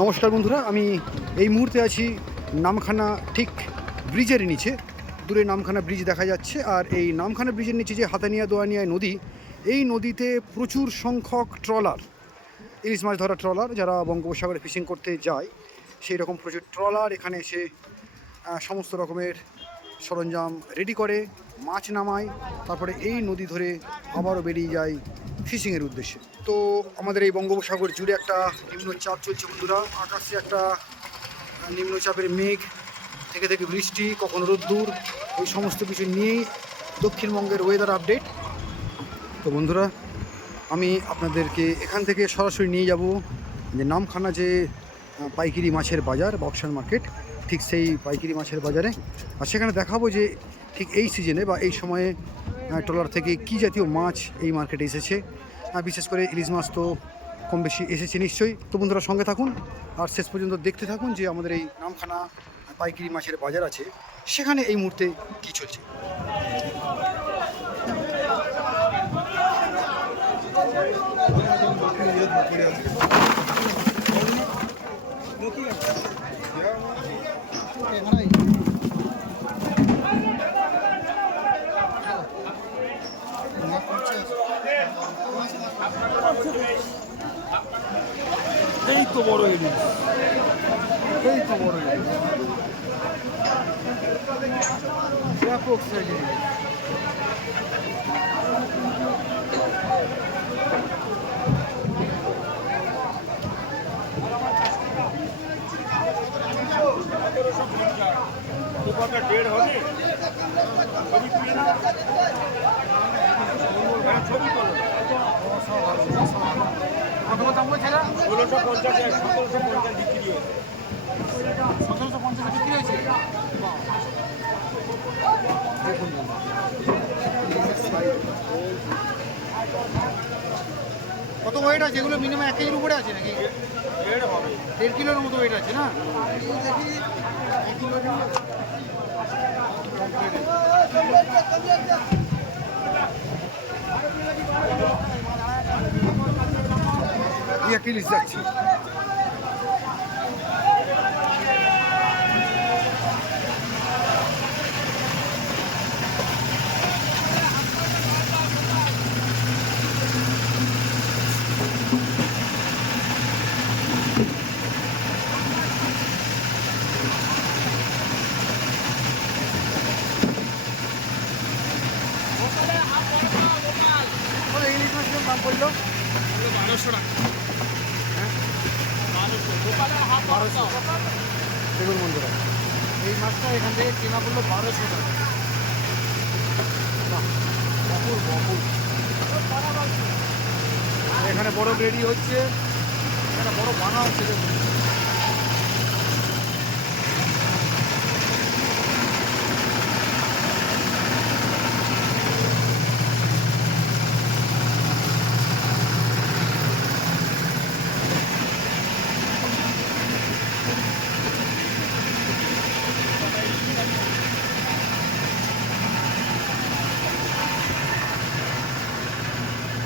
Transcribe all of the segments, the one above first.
নমস্কার বন্ধুরা, আমি এই মুহূর্তে আছি নামখানা ঠিক ব্রিজের নিচে। দূরে নামখানা ব্রিজ দেখা যাচ্ছে, আর এই নামখানা ব্রিজের নিচে যে হাতানিয়া দোয়ানিয়া নদী, এই নদীতে প্রচুর সংখ্যক ট্রলার, ইলিশ মাছ ধরা ট্রলার, যারা বঙ্গোপসাগরে ফিশিং করতে যায় সেই রকম প্রচুর ট্রলার এখানে এসে সমস্ত রকমের সরঞ্জাম রেডি করে, মাছ নামায়, তারপরে এই নদী ধরে আবারও বেরিয়ে যায় ফিশিংয়ের উদ্দেশ্যে। তো আমাদের এই বঙ্গোপসাগর জুড়ে একটা নিম্নচাপ চলছে বন্ধুরা। আকাশে একটা নিম্নচাপের মেঘ, থেকে থেকে বৃষ্টি, কখনো রোদ্দুর, এই সমস্ত কিছু নিয়েই দক্ষিণবঙ্গের ওয়েদার আপডেট। তো বন্ধুরা, আমি আপনাদেরকে এখান থেকে সরাসরি নিয়ে যাব যে নামখানা যে পাইকারি মাছের বাজার বা অকশন মার্কেট, ঠিক সেই পাইকারি মাছের বাজারে। আর সেখানে দেখাবো যে ঠিক এই সিজনে বা এই সময়ে ট্রলার থেকে কী জাতীয় মাছ এই মার্কেটে এসেছে। বিশেষ করে ইলিশ মাছ তো কম বেশি এসেছে নিশ্চয়ই। তো বন্ধুরা সঙ্গে থাকুন আর শেষ পর্যন্ত দেখতে থাকুন যে আমাদের এই নামখানা পাইকারি মাছের বাজার আছে, সেখানে এই মুহূর্তে কী চলছে। এই তো বড় ইলিশ, এই তো বড় ইলিশ, ব্যাপক সাইজের ইলিশ। দেড় হবে ছবি করো। 1650 বিক্রি হয়েছে, 1750 বিক্রি হয়েছে। দেখুন কত ওয়েট আছে, এগুলো মিনিমাম 1 কেজির উপরে আছে নাকি? দেড় হবে, 1.5 কিলোর মতো ওয়েট আছে না? এক ইলিশ যাচ্ছে। ইলিশ মাছের দাম পড়লো 1200 টাকা। হ্যাঁ, 1200। দেখুন বন্ধুরা, এই মাছটা এখান থেকে কেনা পড়লো 1200 টাকা। বকুর বকুর এখানে বড় রেডি হচ্ছে, এখানে বড় বানা হচ্ছে। দেখুন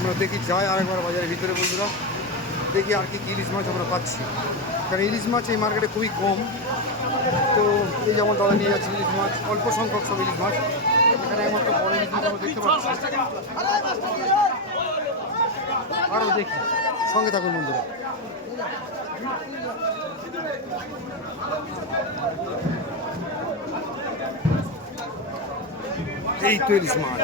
আমরা দেখি যাই আরেকবার বাজারের ভিতরে বন্ধুরা, দেখি আর কি ইলিশ মাছ আমরা পাচ্ছি। কারণ ইলিশ মাছ এই মার্কেটে খুবই কম। তো এই যেমন দাদা নিয়ে যাচ্ছে ইলিশ মাছ, অল্প সংখ্যক সব ইলিশ মাছ। এখানে একমাত্র বড় ইলিশ মাছ আমরা দেখতে পাচ্ছি। আরও দেখি, সঙ্গে থাকুন বন্ধুরা। এই তো ইলিশ মাছ,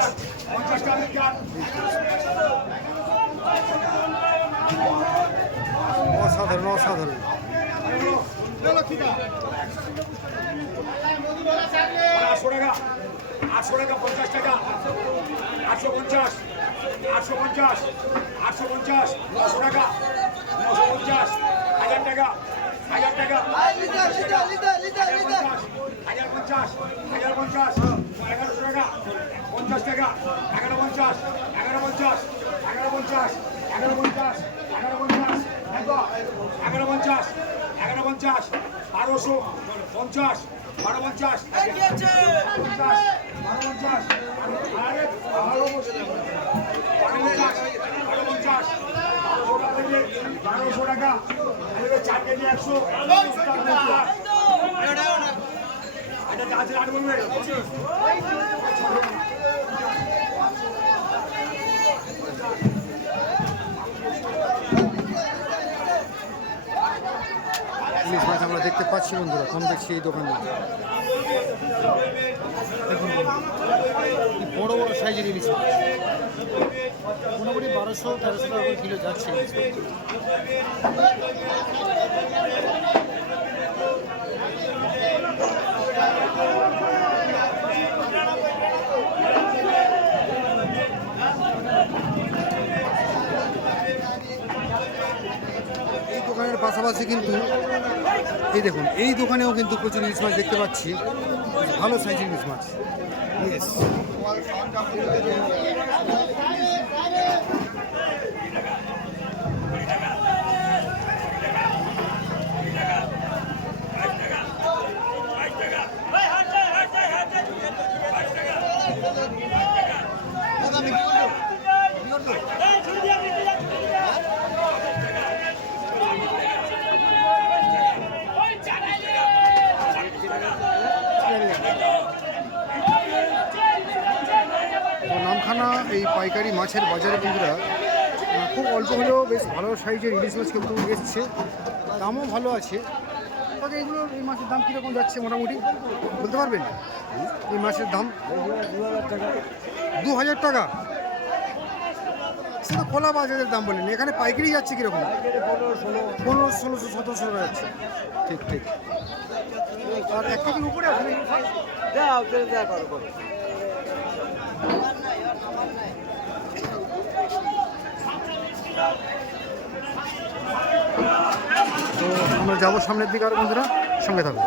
অসাধারণ অসাধারণ। 800 টাকা, 800 টাকা, 50 টাকা, 850, 850, 850, 900 টাকা, 950, 1000 টাকা, 1000 টাকা, 1050, 1050, 1150 টাকা, 50 টাকা, 1150, 1150, 1150, 1150, 1150, 1150, 1150, 1200, 50, 1250, 50, 1250, আরে ভালো বসে 1250, 1250, 1250, 1200 টাকা, 4 কেজি 100, এটা আছে আর বলবে ইলিশ মাছ আমরা দেখতে পাচ্ছি বন্ধুরা, কম বেশি এই দোকানে। দেখুন বড় বড় সাইজের ইলিশ মাছ, মোটামুটি 1200-1300 টাকা করে কিলো যাচ্ছে ইলিশ মাছ। এই দোকানের পাশাপাশি কিন্তু এই দেখুন, এই দোকানেও কিন্তু প্রচুর ইলিশ মাছ দেখতে পাচ্ছি, ভালো সাইজের ইলিশ মাছ। ইয়েস, নামখানা এই পাইকারি মাছের বাজারে বন্ধুরা খুব অল্প হলেও বেশ ভালো সাইজের ইলিশ মাছ কিন্তু এসছে, দামও ভালো আছে। তবে এগুলো এই মাছের দাম কীরকম যাচ্ছে মোটামুটি বলতে পারবেন? এই মাছের দাম 2000 টাকা। সেটা খোলা বাজারের দাম বলেন, এখানে পাইকারি যাচ্ছে কীরকম? 1500, 1600, 1700 টাকা যাচ্ছে। ঠিক ঠিক। আর 1 কেজির উপরে আছে তো আমরা যাবো সামনের দিকে, আর বন্ধুরা সঙ্গে থাকবো।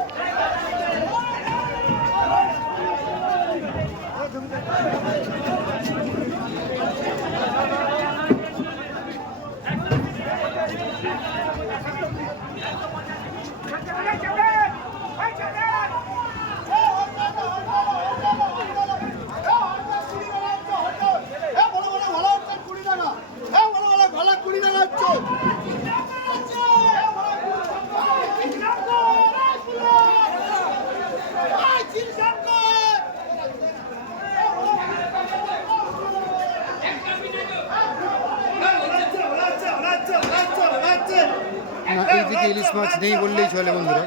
এইদিকে ইলিশ মাছ নেই বললেই চলে বন্ধুরা,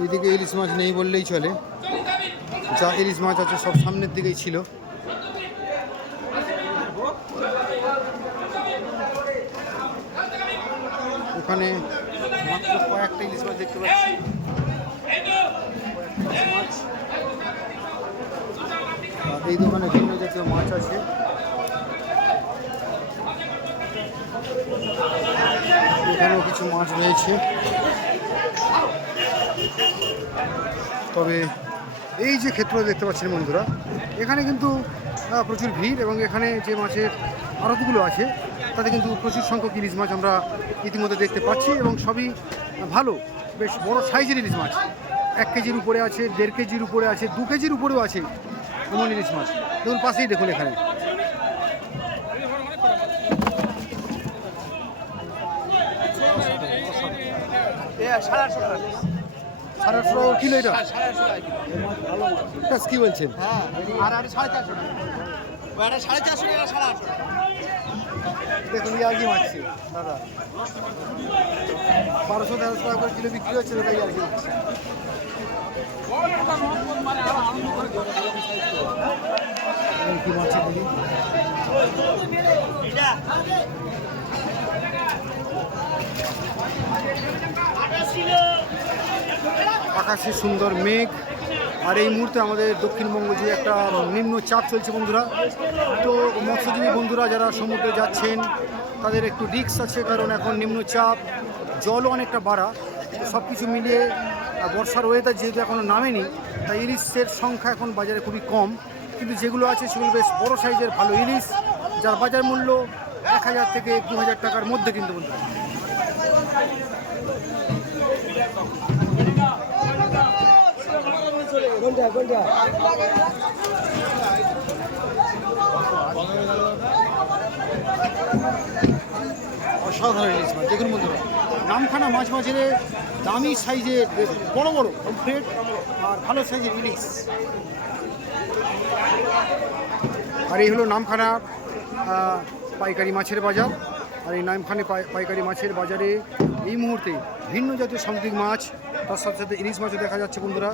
এইদিকে ইলিশ মাছ নেই বললেই চলে। যা ইলিশ মাছ আছে সব সামনের দিকেই ছিল। ওখানে মাত্র কয়েকটা ইলিশ মাছ দেখতে পাচ্ছি। এই দোকানে ভিন্ন জাতীয় মাছ আছে। এখানেও কিছু মাছ রয়েছে। তবে এই যে ক্ষেত্র দেখতে পাচ্ছেন বন্ধুরা, এখানে কিন্তু প্রচুর ভিড়, এবং এখানে যে মাছের আড়তগুলো আছে তাতে কিন্তু প্রচুর সংখ্যক ইলিশ মাছ আমরা ইতিমধ্যে দেখতে পাচ্ছি, এবং সবই ভালো, বেশ বড় সাইজের ইলিশ মাছ। 1 কেজির উপরে আছে, 1.5 কেজির উপরে আছে, 2 কেজির উপরেও আছে এমন ইলিশ মাছ। দেখুন পাশেই দেখুন এখানে। সাড়ে 800 টাকা কিলো এটা? কি বলছেন? হ্যাঁ, আর 450 টাকা, 450 টাকা, 850 টাকা। দেখুন ইয়ার্কি মারছি দাদা, 1200-1300 টাকা করে কিলো বিক্রি হচ্ছে, দাদা ইয়ার্কি মারছি। কি মারছে দেখি। আকাশে সুন্দর মেঘ, আর এই মুহূর্তে আমাদের দক্ষিণবঙ্গ জুড়ে একটা নিম্নচাপ চলছে বন্ধুরা। তো মৎস্যজীবী বন্ধুরা যারা সমুদ্রে যাচ্ছেন তাদের একটু রিস্ক আছে, কারণ এখন নিম্নচাপ, জলও অনেকটা বাড়া। তো সব কিছু মিলিয়ে বর্ষার ওয়েদার যেহেতু এখনও নামেনি, তাই ইলিশের সংখ্যা এখন বাজারে খুবই কম, কিন্তু যেগুলো আছে সেগুলো বেশ বড় সাইজের ভালো ইলিশ, যার বাজার মূল্য 1000 থেকে 2000 টাকার মধ্যে কিন্তু বন্ধুরা। অসাধারণ ইলিশ মাছ দেখুন বন্ধুরা, নামখানা মাছ বাজারে দামি সাইজের বড় বড় পমফ্রেট আর ভালো সাইজের ইলিশ। আর এই হলো নামখানা পাইকারি মাছের বাজার। আর এই নামখানা পাইকারি মাছের বাজারে এই মুহূর্তে ভিন্ন জাতীয় সামুদ্রিক মাছ, তার সাথে সাথে ইলিশ মাছও দেখা যাচ্ছে বন্ধুরা।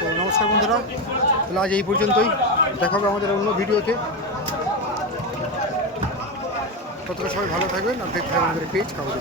তো নমস্কার বন্ধুরা, তাহলে আজ এই পর্যন্তই, দেখা হবে আমাদের অন্য ভিডিওতে। ততটা সবাই ভালো থাকবেন আর দেখতে থাকবেন আমাদের পেজ খাওয়া।